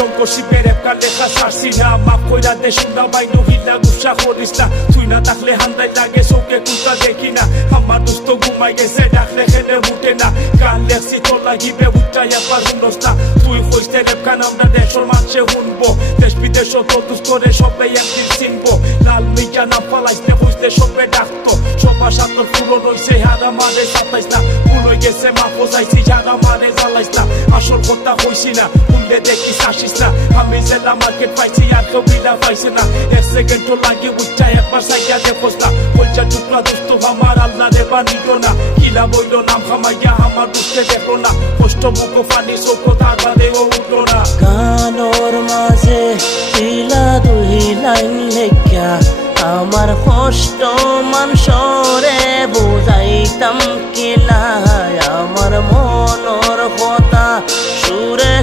রঙ্ক শিবের একটা লেখা সারছি না মাফ কইরা দে শুনা ভাই নহিলা গুসা করিস না তুই না থাকলে হান্দাই লাগে চোখে কুলটা দেখি না আমার দোস্ত ঘুমাই গেছে ডাকলে খেলে উঠে না গান লেখছি তোর লাগিবে উঠটা একবার শুনস না তুই কইতে রেপখান আমরা দেশের মানুষে শুনবো দেশ বিদেশ দুষ্ট করে সবাই একদিন চিনবো লাল মিকা না পালাইতে কইতে সবে ডাকতো সবার সাথে পুরো রয়েছে হারা মানে সাতাইস না ভুল হয়ে গেছে মাফো চাইছি হারা মানে জ্বালাইস না আসল কথা হইছি না শুনলে দেখিস আসিস না আমি জেলা মার্কেট পাইছি আর কেউ বিনা পাইছে না এক সেকেন্ড তো লাগে উঠটা একবার সাইকেল দেখোস না বলছে টুকরা দুষ্ট আমার আল্লাহ রে বানিল না কিলা বইল নাম খামাইয়া আমার দুষ্টে দেখো না কষ্ট মুখ পানি চোখ তার বাদেও উঠলো না গানোর মাঝে দিলা দুই লাইন লেখা আমার কষ্ট মানুষরে বুঝাইতাম কিলা আমার মনর কথা সুরে